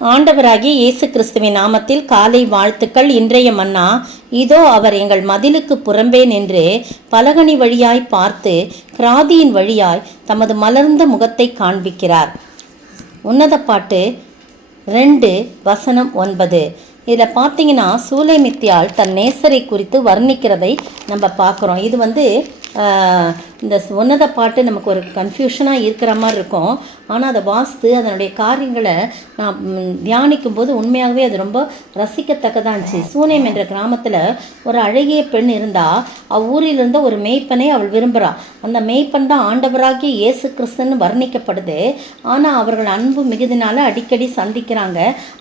ஆண்டவராகிய இயேசு கிறிஸ்துவின் நாமத்தில் காலை வாழ்த்துக்கள். இன்றைய மன்னா, இதோ அவர் எங்கள் மதிலுக்கு புறம்பே நின்று பலகனி வழியாய் பார்த்து கிராதியின் வழியாய் தமது மலர்ந்த முகத்தை காண்பிக்கிறார். உன்னத பாட்டு 2:9. இதில் பார்த்தீங்கன்னா சூலைமித்தியால் தன் நேசரை குறித்து வர்ணிக்கிறதை நம்ம பார்க்குறோம். இது இந்த உன்னத பாட்டு நமக்கு ஒரு கன்ஃபியூஷனாக இருக்கிற மாதிரி இருக்கும். ஆனால் அதை வாசித்து அதனுடைய காரியங்களை நான் தியானிக்கும் போது உண்மையாகவே அது ரொம்ப ரசிக்கத்தக்கதாக இருந்துச்சு. சூனேம் என்ற கிராமத்தில் ஒரு அழகிய பெண் இருந்தால் அவ்வூரில் இருந்த ஒரு மேய்ப்பனை அவள் விரும்புகிறாள். அந்த மேய்ப்பன் தான் ஆண்டவராகிய இயேசு கிறிஸ்துன்னு வர்ணிக்கப்படுது. ஆனால் அவர்கள் அன்பு மிகுதினால் அடிக்கடி சந்திக்கிறாங்க.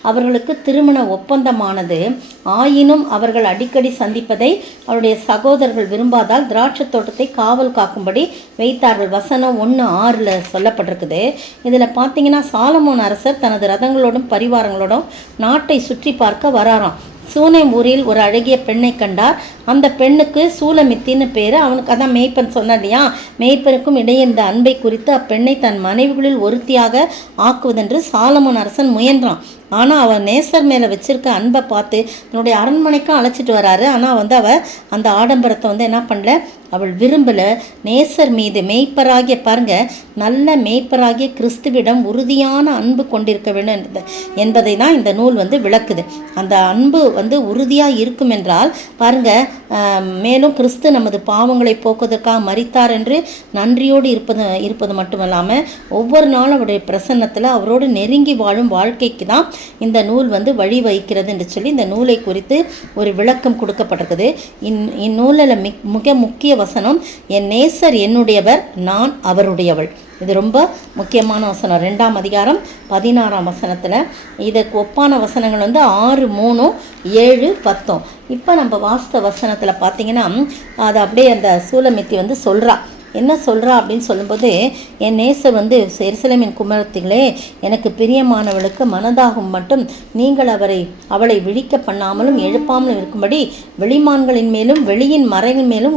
அவர்களுக்கு திருமண ஒப்பந்தமானது. ஆயினும் அவர்கள் அடிக்கடி சந்திப்பதை அவருடைய சகோதரர்கள் விரும்பாதால் திராட்சை தோட்டத்தை காவல் காக்கும்படி வைத்தார்கள். வசனம் 1:6 சொல்லப்பட்டிருக்குது. இதில் பார்த்தீங்கன்னா சாலமோன் அரசர் தனது ரதங்களோடும் பரிவாரங்களோடும் நாட்டை சுற்றி பார்க்க வராராம். சூனேம் ஊரில் ஒரு அழகிய பெண்ணை கண்டார். அந்த பெண்ணுக்கு சூலமித்தின்னு பேர். அவனுக்கு அதான் மேய்ப்பன் சொன்னார் இல்லையா, மேய்ப்பனுக்கும் இடையே இந்த அன்பை குறித்து அப்பெண்ணை தன் மனைவிகளில் ஒருத்தியாக ஆக்குவதென்று சாலமோன் அரசன் முயன்றான். ஆனால் அவன் நேசர் மேலே வச்சிருக்க அன்பை பார்த்து தன்னுடைய அரண்மனைக்கும் அழைச்சிட்டு வராரு. ஆனால் அவள் அந்த ஆடம்பரத்தை என்ன பண்ணல, அவள் விரும்பலை. நேசர் மீது மேய்ப்பராகிய பாருங்க, நல்ல மேய்ப்பராகிய கிறிஸ்துவிடம் உறுதியான அன்பு கொண்டிருக்க வேண்டும் என்பதை தான் இந்த நூல் விளக்குது. அந்த அன்பு உறுதியாக இருக்கும் என்றால் பாருங்க, மேலும் கிறிஸ்து நமது பாவங்களை போக்குவதற்காக மரித்தார் என்று நன்றியோடு இருப்பது மட்டுமல்லாமல் ஒவ்வொரு நாளும் அவருடைய பிரசன்னத்தில் அவரோடு நெருங்கி வாழும் வாழ்க்கைக்கு தான் இந்த நூல் வழி வகிக்கிறது என்று சொல்லி இந்த நூலை குறித்து ஒரு விளக்கம் கொடுக்கப்பட்டிருக்குது. இந்நூலில் மிக முக்கிய வசனம், என் நேசர் என்னுடையவர், நான் அவருடையவள். இது ரொம்ப முக்கியமான வசனம். 2ஆம் அதிகாரம் 16ஆம் வசனத்தில் இதற்கு ஒப்பான வசனங்கள் 6, 3, 7, 10. இப்போ நம்ம வாஸ்த வசனத்தில் பார்த்தீங்கன்னா அது அப்படியே அந்த சூலமித்தி சொல்கிறா. என்ன சொல்கிறா அப்படின்னு சொல்லும்போது, என் நேசர் எருசலேமின் குமாரத்திகளே, எனக்கு பிரியமானவளுக்கு மனதாகும் மட்டும் நீங்கள் அவளை விழிக்க பண்ணாமலும் எழுப்பாமலும் இருக்கும்படி வெளிமான்களின் மேலும் வெளியின் மறைகளின் மேலும்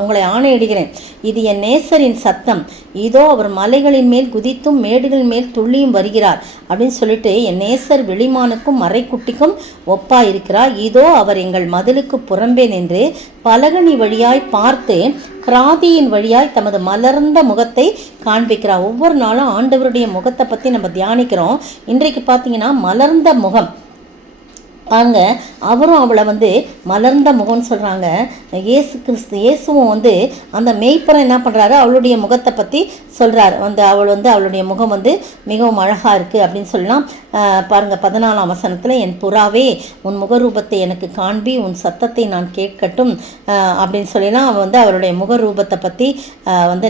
உங்களை ஆணையிடுகிறேன். இது என் நேசரின் சத்தம். இதோ அவர் மலைகளின் மேல் குதித்தும் மேடுகளின் மேல் துள்ளியும் வருகிறார் அப்படின்னு சொல்லிட்டு என் நேசர் வெளிமானுக்கும் மறைக்குட்டிக்கும் ஒப்பா இருக்கிறார். இதோ அவர் எங்கள் மதிலுக்கு புறம்பே நின்று பலகனி வழியாய் பார்த்து கிராதியின் வழியாய் தமது மலர்ந்த முகத்தை காண்பிக்கிறார். ஒவ்வொரு நாளும் ஆண்டவருடைய முகத்தை பற்றி நம்ம தியானிக்கிறோம். இன்றைக்கு பார்த்தீங்கன்னா மலர்ந்த முகம் பாருங்க, அவரும் அவளை மலர்ந்த முகம்னு சொல்கிறாங்க. இயேசுவும் அந்த மேய்ப்பரை என்ன பண்ணுறாரு, அவளுடைய முகத்தை பற்றி சொல்கிறார். அவளுடைய முகம் மிகவும் அழகாக இருக்குது அப்படின்னு சொல்லலாம். பாருங்கள் 14ஆம் வசனத்தில், என் புறாவே உன் முகரூபத்தை எனக்கு காண்பி, உன் சத்தத்தை நான் கேட்கட்டும் அப்படின்னு சொல்லிலாம் அவருடைய முகரூபத்தை பற்றி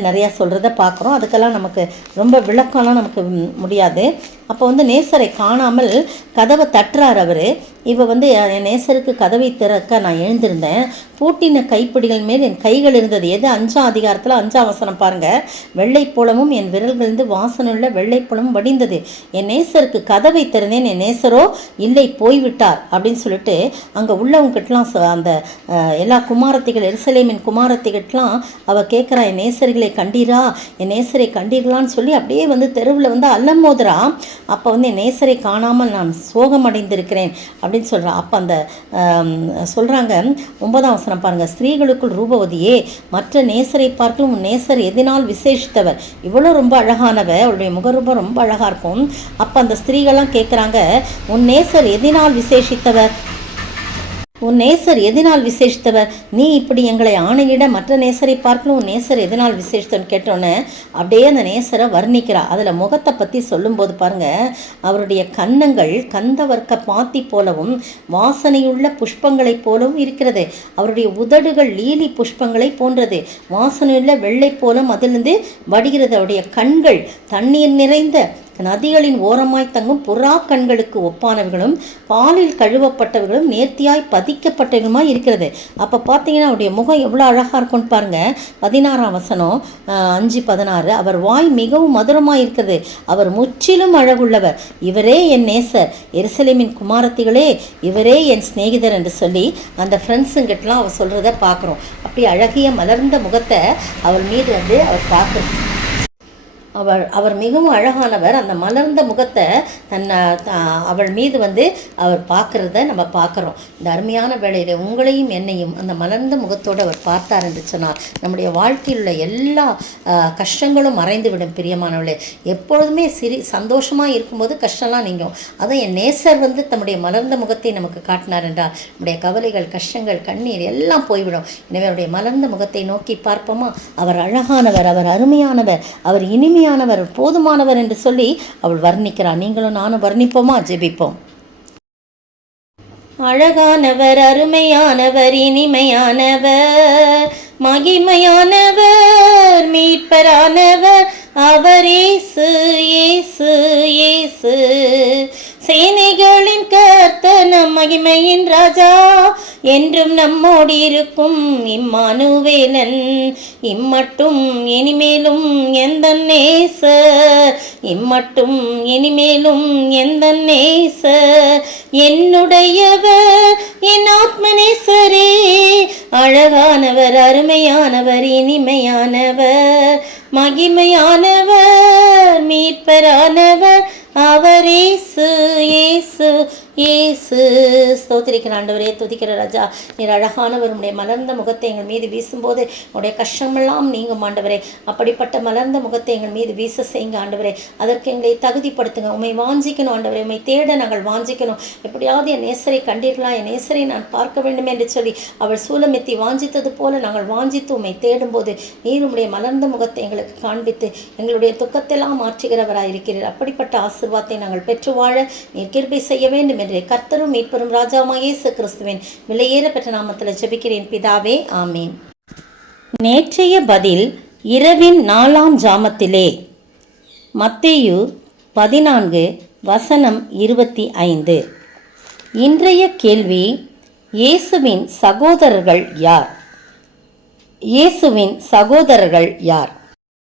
நிறையா சொல்கிறத பார்க்குறோம். அதுக்கெல்லாம் நமக்கு ரொம்ப விளக்கம்லாம் நமக்கு முடியாது. அப்போ நேசரை காணாமல் கதவை தட்டுறார் அவர். என் நேசருக்கு கதவை திறக்க நான் எழுந்திருந்தேன். பூட்டின கைப்பிடிகள் மேல் என் கைகள் இருந்தது. எது 5ஆம் அதிகாரத்தில் 5ஆம் வசனம் பாருங்கள். வெள்ளைப்போளமும் என் விரல்களிலிருந்து வாசனையுள்ள வெள்ளைப்போளமும் வடிந்தது. என் நேசருக்கு கதவை திறந்தேன், என் நேசரோ இல்லை, போய்விட்டார் அப்படின்னு சொல்லிட்டு அங்கே உள்ளவங்ககிட்டலாம் அந்த எல்லா குமாரத்திகள், எருசலேமின் குமாரத்திகிட்டலாம் அவள் கேட்குறா, என் நேசர்களை கண்டீரா, என் நேசரை கண்டீர்களான்னு சொல்லி அப்படியே தெருவில் அல்லமோதுரா. அப்போ என் நேசரை காணாமல் நான் சோகமடைந்திருக்கிறேன் அப்படின்னு சொல்கிறான். அப்போ அந்த சொல்கிறாங்க 9ஆம் வசனம் பாருங்கள், ஸ்திரீகளுக்குள் ரூபவதியே, மற்ற நேசரை பார்க்கலும் உன் நேசர் எதனால் விசேஷித்தவர். இவ்வளோ ரொம்ப அழகானவ, அவளுடைய முகரூபம் ரொம்ப அழகாக இருக்கும். அப்போ அந்த ஸ்திரீகள்லாம் கேட்குறாங்க, உன் நேசர் எதனால் விசேஷித்தவர், உன் நேசர் எதனால் விசேஷித்தவர், நீ இப்படி எங்களை ஆணையிட மற்ற நேசரை பார்க்கணும், உன் நேசர் எதனால் விசேஷத்தன்னு கேட்டோன்னே அப்படியே அந்த நேசரை வர்ணிக்கிறார். அதில் முகத்தை பற்றி சொல்லும்போது பாருங்கள், அவருடைய கன்னங்கள் கந்தவர்க்க பாத்தி போலவும் வாசனையுள்ள புஷ்பங்களைப் போலவும் இருக்கிறது. அவருடைய உதடுகள் லீலி புஷ்பங்களை போன்றது, வாசனையுள்ள வெள்ளை போலும் அதிலிருந்து வடிகிறது. அவருடைய கண்கள் தண்ணீர் நிறைந்த நதிகளின் ஓரமாய் தங்கும் புறா கண்களுக்கு ஒப்பானவர்களும் பாலில் கழுவப்பட்டவர்களும் நேர்த்தியாய் பதிக்கப்பட்டவர்களுமாய் இருக்கிறது. அப்போ பார்த்தீங்கன்னா அவருடைய முகம் எவ்வளோ அழகாக இருக்கும்னு பாருங்கள். 16ஆம் வசனம் 5:16, அவர் வாய் மிகவும் மதுரமாக இருக்கிறது, அவர் முற்றிலும் அழகுள்ளவர், இவரே என் நேசர், எருசலேமின் குமாரத்திகளே, இவரே என் சிநேகிதர் என்று சொல்லி அந்த ஃப்ரெண்ட்ஸுங்கிட்டலாம் அவர் சொல்கிறத பார்க்குறோம். அப்படி அழகிய மலர்ந்த முகத்தை அவள் மீது அவர் பார்க்குறோம். அவர் மிகவும் அழகானவர். அந்த மலர்ந்த முகத்தை அவள் மீது வந்து அவர் பார்க்குறத நம்ம பார்க்குறோம். இந்த அருமையான வேளையில் உங்களையும் என்னையும் அந்த மலர்ந்த முகத்தோடு அவர் பார்த்தார் என்று சொன்னார். நம்முடைய வாழ்க்கையில் உள்ள எல்லா கஷ்டங்களும் மறைந்துவிடும். பிரியமானவர்களே, எப்பொழுதுமே சந்தோஷமாக இருக்கும்போது கஷ்டம்லாம் நீங்கும். அதான் என் நேசர் வந்து தம்முடைய மலர்ந்த முகத்தை நமக்கு காட்டினார் என்றால் நம்முடைய கவலைகள், கஷ்டங்கள், கண்ணீர் எல்லாம் போய்விடும். எனவே அவருடைய மலர்ந்த முகத்தை நோக்கி பார்ப்போமா? அவர் அழகானவர், அவர் அருமையானவர், அவர் இனிமையானவர், போதுமானவர் என்று சொல்லி அவள் வர்ணிக்கிறார். நீங்களும் நானும் வர்ணிப்போமா? ஜெபிப்போம். அழகானவர், அருமையானவர், இனிமையானவர், மகிமையானவர், மீட்பரானவர் அவர் இயேசு, இயேசு, இயேசு. சேனைகளின் கர்த்தர், நம் மகிமையின் ராஜா, என்றும் நம்மோடு இருக்கும் இம்மானுவேலன். இம்மட்டும் இனிமேலும் எந்த நேசர், இம்மட்டும் இனிமேலும் எந்த நேசர், என்னுடையவர், என் ஆத்மநேசரே. அழகானவர், அருமையானவர், இனிமையானவர், மகிமையானவர், மீட்பரானவர் அவர் இயேசு, இயேசு, இயேசு. ஸ்தோத்திரிக்கிற ஆண்டவரே, துதிக்கிற ராஜா, நீர் அழகானவர். உடைய மலர்ந்த முகத்தை எங்கள் மீது வீசும்போது உடைய கஷ்டமெல்லாம் நீங்கும் ஆண்டவரே. அப்படிப்பட்ட மலர்ந்த முகத்தை எங்கள் மீது வீச செய்யுங்க ஆண்டவரே. அதற்கு எங்களை தகுதிப்படுத்துங்க. உண்மை வாஞ்சிக்கணும் ஆண்டவரே, உண்மை தேட நாங்கள் வாஞ்சிக்கணும். எப்படியாவது என் நேசரை கண்டீர்களா, என் நேசரை நான் பார்க்க வேண்டும் என்று சொல்லி அவள் சூலமெத்தி வாஞ்சித்தது போல நாங்கள் வாஞ்சித்து உண்மை தேடும்போது நீர் உடைய மலர்ந்த முகத்தை எங்களுக்கு காண்பித்து எங்களுடைய துக்கத்தெல்லாம் மாற்றுகிறவராயிருக்கிறீர். அப்படிப்பட்ட ஆசீர்வாதத்தை நாங்கள் பெற்று வாழ நீர் கிருபை செய்ய வேண்டும் என்று கர்த்தரும் மீட்பரும் ராஜாவாகிய இயேசு கிறிஸ்துவின் விலையேற பெற்ற நாமத்தில் ஜெபிக்கிறேன் பிதாவே, ஆமீன். நேற்றைய பதில் இரவின் 4ஆம் ஜாமத்திலே. மத்தேயு 14:25. இன்றைய கேள்வி: இயேசுவின் சகோதரர்கள் யார்? இயேசுவின் சகோதரர்கள் யார்?